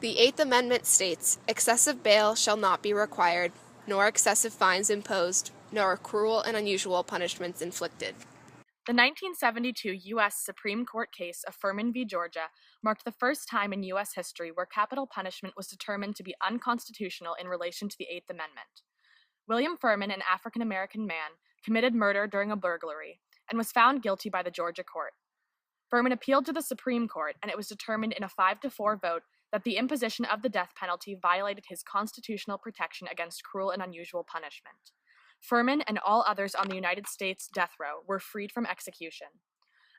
The Eighth Amendment states, "Excessive bail shall not be required, nor excessive fines imposed, nor cruel and unusual punishments inflicted." The 1972 U.S. Supreme Court case of Furman v. Georgia marked the first time in U.S. history where capital punishment was determined to be unconstitutional in relation to the Eighth Amendment. William Furman, an African-American man, committed murder during a burglary and was found guilty by the Georgia court. Furman appealed to the Supreme Court, and it was determined in a 5-4 vote that the imposition of the death penalty violated his constitutional protection against cruel and unusual punishment. Furman and all others on the United States death row were freed from execution.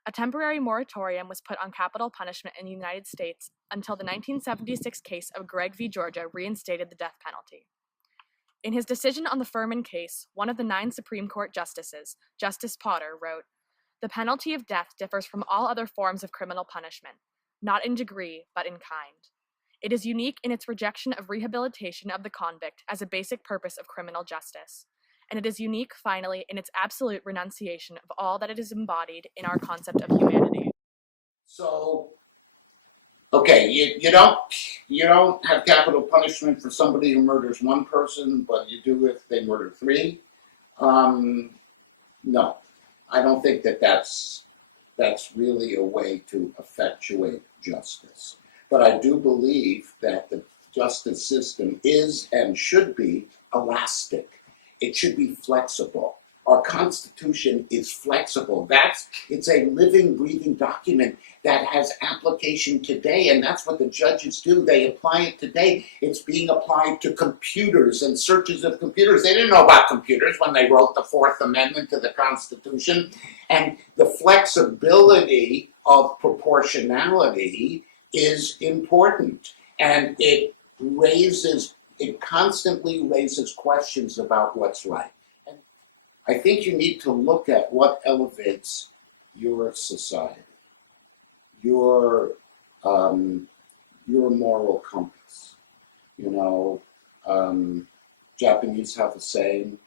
A temporary moratorium was put on capital punishment in the United States until the 1976 case of Gregg v. Georgia reinstated the death penalty. In his decision on the Furman case, one of the 9 Supreme Court justices, Justice Potter, wrote, "The penalty of death differs from all other forms of criminal punishment, not in degree, but in kind. It is unique in its rejection of rehabilitation of the convict as a basic purpose of criminal justice. And it is unique, finally, in its absolute renunciation of all that it is embodied in our concept of humanity." So, okay, you don't have capital punishment for somebody who murders one person, but you do if they murder 3. No, I don't think that's really a way to effectuate justice. But I do believe that the justice system is and should be elastic. It should be flexible. Our Constitution is flexible. It's a living, breathing document that has application today, and that's what the judges do. They apply it today. It's being applied to computers and searches of computers. They didn't know about computers when they wrote the Fourth Amendment to the Constitution. And the flexibility of proportionality is important, and it constantly raises questions about what's right. And I think you need to look at what elevates your society, your moral compass. Japanese have a saying,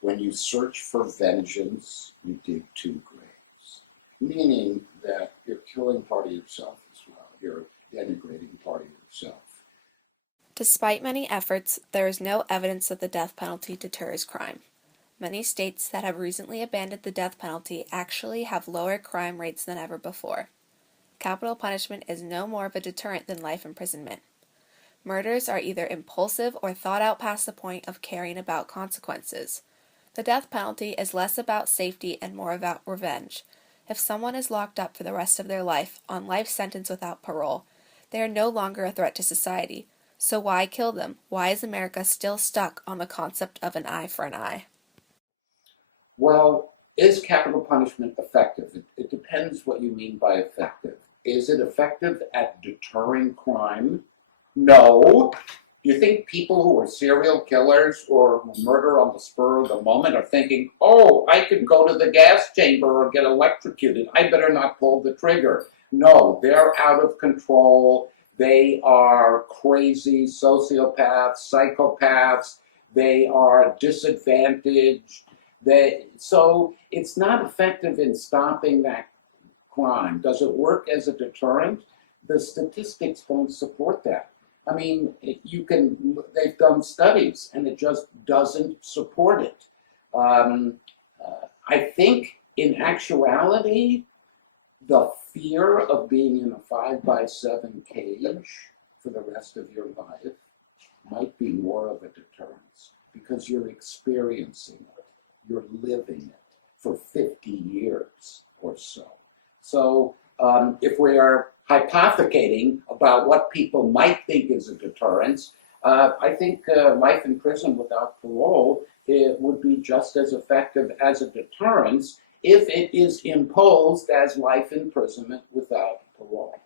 when you search for vengeance, you dig 2 graves. Meaning that you're killing part of yourself as well. You're denigrating part of yourself. Despite many efforts, there is no evidence that the death penalty deters crime. Many states that have recently abandoned the death penalty actually have lower crime rates than ever before. Capital punishment is no more of a deterrent than life imprisonment. Murders are either impulsive or thought out past the point of caring about consequences. The death penalty is less about safety and more about revenge. If someone is locked up for the rest of their life on life sentence without parole, they are no longer a threat to society. So why kill them? Why is America still stuck on the concept of an eye for an eye? Well, is capital punishment effective? It depends what you mean by effective. Is it effective at deterring crime? No. Do you think people who are serial killers or who murder on the spur of the moment are thinking, oh, I could go to the gas chamber or get electrocuted, I better not pull the trigger? No, they're out of control. They are crazy sociopaths, psychopaths. They are disadvantaged. So it's not effective in stopping that crime. Does it work as a deterrent? The statistics don't support that. I mean, they've done studies and it just doesn't support it. I think in actuality, the fear of being in a 5x7 cage for the rest of your life might be more of a deterrence because you're experiencing it, you're living it for 50 years or so. So if we are hypothecating about what people might think is a deterrence, I think life in prison without parole would be just as effective as a deterrence if it is imposed as life imprisonment without parole.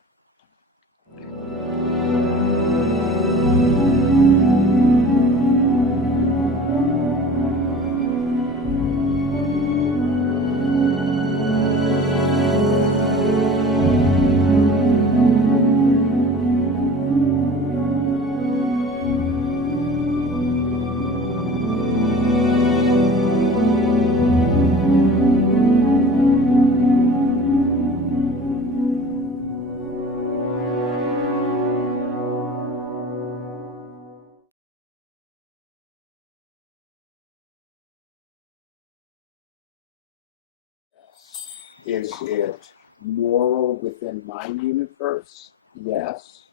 Is it moral within my universe? Yes,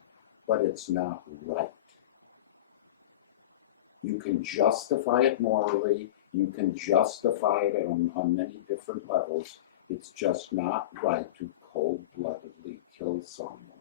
but it's not right. You can justify it morally, you can justify it on many different levels. It's just not right to cold-bloodedly kill someone.